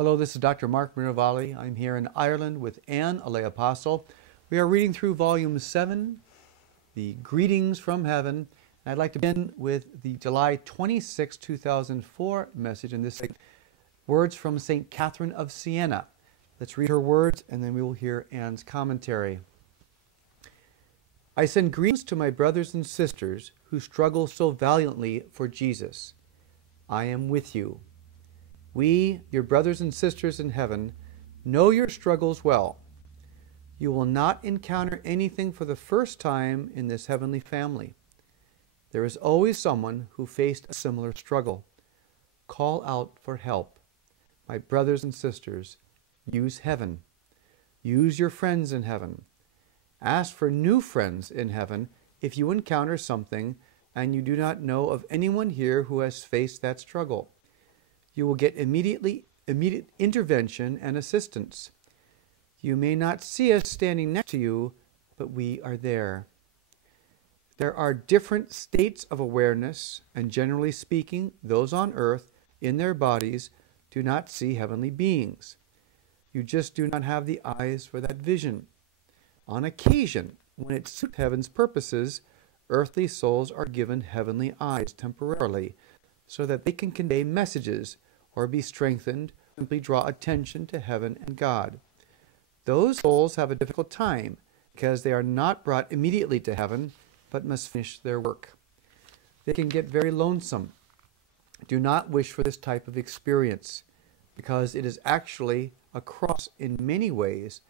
Hello, this is Dr. Mark Miravalle. I'm here in Ireland with Anne, a lay apostle. We are reading through Volume 7, the Greetings from Heaven. And I'd like to begin with the July 26, 2004 message, in this words from St. Catherine of Siena. Let's read her words, and then we will hear Anne's commentary. I send greetings to my brothers and sisters who struggle so valiantly for Jesus. I am with you. We, your brothers and sisters in heaven, know your struggles well. You will not encounter anything for the first time in this heavenly family. There is always someone who faced a similar struggle. Call out for help. My brothers and sisters, use heaven. Use your friends in heaven. Ask for new friends in heaven if you encounter something and you do not know of anyone here who has faced that struggle. You will get immediate intervention and assistance. You may not see us standing next to you, but we are there. There are different states of awareness, and generally speaking, those on earth, in their bodies, do not see heavenly beings. You just do not have the eyes for that vision. On occasion, when it suits heaven's purposes, earthly souls are given heavenly eyes temporarily, so that they can convey messages or be strengthened, simply draw attention to heaven and God. Those souls have a difficult time because they are not brought immediately to heaven, but must finish their work. They can get very lonesome. Do not wish for this type of experience, because it is actually a cross in many ways,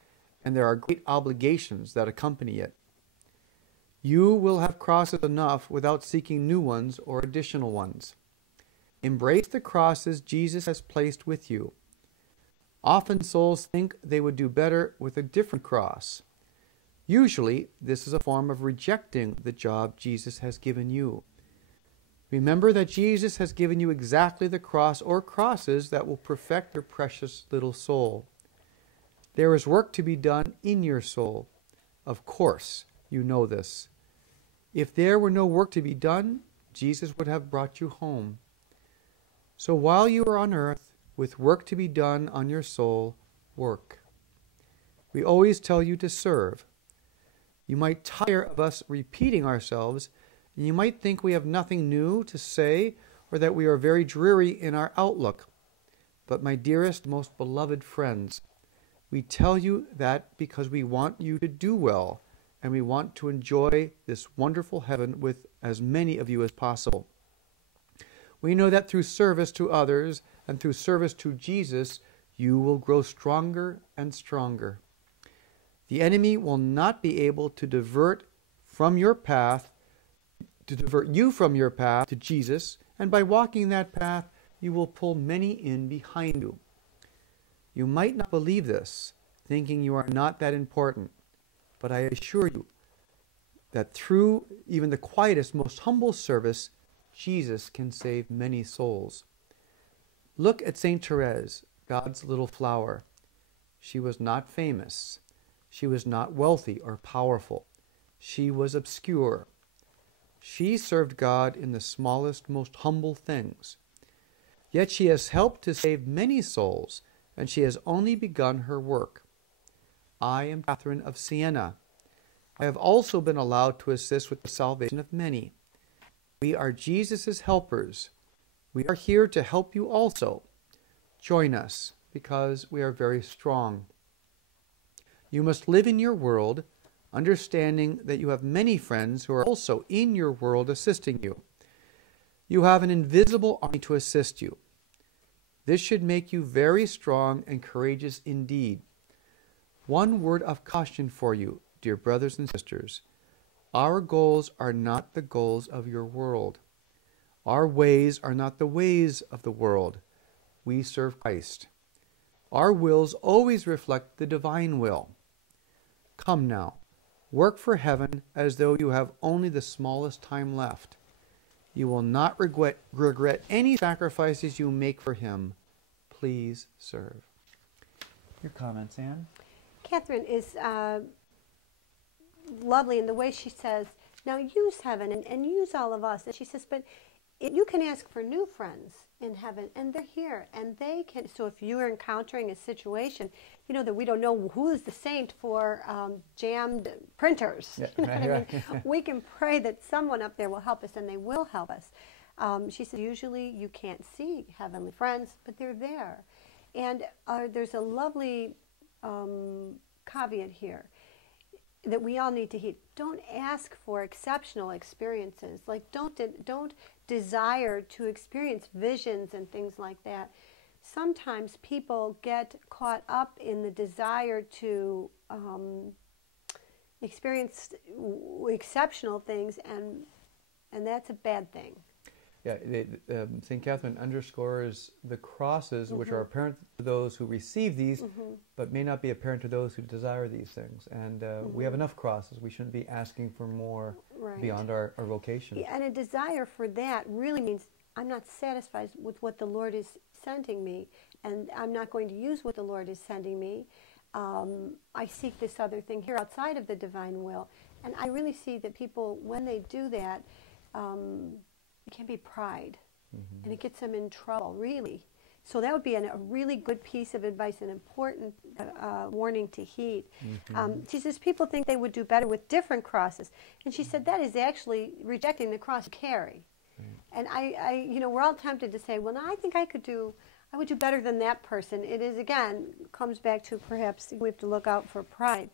and there are great obligations that accompany it. You will have crosses enough without seeking new ones or additional ones. Embrace the crosses Jesus has placed with you. Often souls think they would do better with a different cross. Usually, this is a form of rejecting the job Jesus has given you. Remember that Jesus has given you exactly the cross or crosses that will perfect your precious little soul. There is work to be done in your soul. Of course, you know this. If there were no work to be done, Jesus would have brought you home. So while you are on earth, with work to be done on your soul, work. We always tell you to serve. You might tire of us repeating ourselves, and you might think we have nothing new to say, or that we are very dreary in our outlook. But my dearest, most beloved friends, we tell you that because we want you to do well, and we want to enjoy this wonderful heaven with as many of you as possible. We know that through service to others and through service to Jesus, you will grow stronger and stronger. The enemy will not be able to divert you from your path to Jesus, and by walking that path, you will pull many in behind you. You might not believe this, thinking you are not that important, but I assure you that through even the quietest, most humble service, Jesus can save many souls. Look at St. Therese, God's little flower. She was not famous. She was not wealthy or powerful. She was obscure. She served God in the smallest, most humble things. Yet she has helped to save many souls, and she has only begun her work. I am Catherine of Siena. I have also been allowed to assist with the salvation of many. We are Jesus' helpers. We are here to help you also. Join us, because we are very strong. You must live in your world, understanding that you have many friends who are also in your world assisting you. You have an invisible army to assist you. This should make you very strong and courageous indeed. One word of caution for you, dear brothers and sisters. Our goals are not the goals of your world. Our ways are not the ways of the world. We serve Christ. Our wills always reflect the divine will. Come now, work for heaven as though you have only the smallest time left. You will not regret any sacrifices you make for him. Please serve. Your comments, Anne? Catherine is lovely in the way she says, now use heaven and use all of us. And she says, but you can ask for new friends in heaven, and they're here, and they can. So if you are encountering a situation, you know, that we don't know who is the saint for jammed printers, Yeah, you know right, what I right. mean? We can pray that someone up there will help us, and they will help us. She said, usually you can't see heavenly friends, but they're there. And there's a lovely caveat here that we all need to heed. Don't ask for exceptional experiences. Like, don't desire to experience visions and things like that. Sometimes people get caught up in the desire to experience exceptional things, and that's a bad thing. Yeah, St. Catherine underscores the crosses, which are apparent to those who receive these, but may not be apparent to those who desire these things. And we have enough crosses. We shouldn't be asking for more beyond our vocation. Yeah, and a desire for that really means I'm not satisfied with what the Lord is sending me, and I'm not going to use what the Lord is sending me. I seek this other thing here outside of the divine will. And I really see that people, when they do that, it can be pride, and it gets them in trouble, really. So that would be a really good piece of advice, an important warning to heed. She says people think they would do better with different crosses, and she said that is actually rejecting the cross you carry. And we're all tempted to say, well, no, I think I would do better than that person. It is, again, comes back to perhaps we have to look out for pride.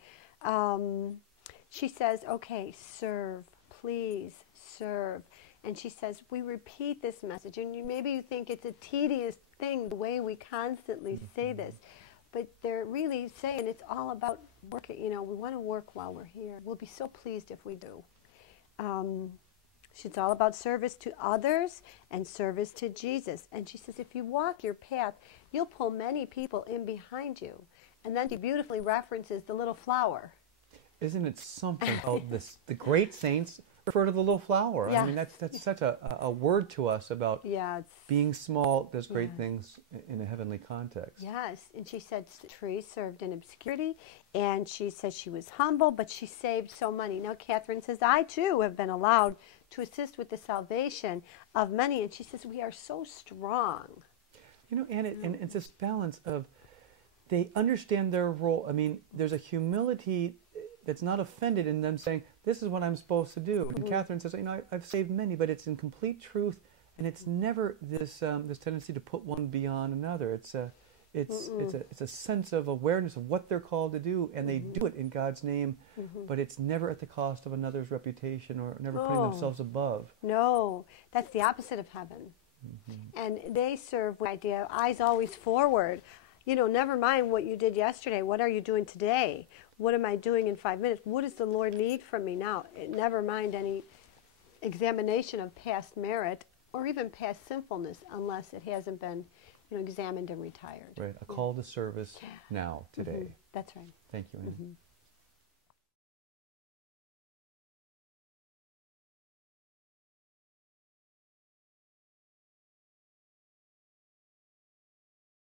She says, okay, serve, please serve. And she says, we repeat this message, and maybe you think it's a tedious thing, the way we constantly say this, but they're really saying it's all about working. You know, we want to work while we're here. We'll be so pleased if we do. It's all about service to others and service to Jesus. And she says, if you walk your path, you'll pull many people in behind you. And then she beautifully references the little flower. Isn't it something about this? The great saints refer to the little flower. Yeah. I mean, that's such a word to us about being small does great things in a heavenly context. Yes, and she said the tree served in obscurity, and she says she was humble, but she saved so many. Now, Catherine says, I too have been allowed to assist with the salvation of many, and she says, we are so strong. You know, and it's this balance of they understand their role. I mean, there's a humility that's not offended in them saying, this is what I'm supposed to do. And Catherine says, you know, I've saved many, but it's in complete truth, and it's never this this tendency to put one beyond another. It's a sense of awareness of what they're called to do, and they do it in God's name, but it's never at the cost of another's reputation or never putting themselves above. No, that's the opposite of heaven. And they serve with the idea, eyes always forward. You know, never mind what you did yesterday. What are you doing today? What am I doing in 5 minutes? What does the Lord need from me now? Never mind any examination of past merit or even past sinfulness, unless it hasn't been, you know, examined and retired. Right, a call to service now, today. That's right. Thank you, Anne.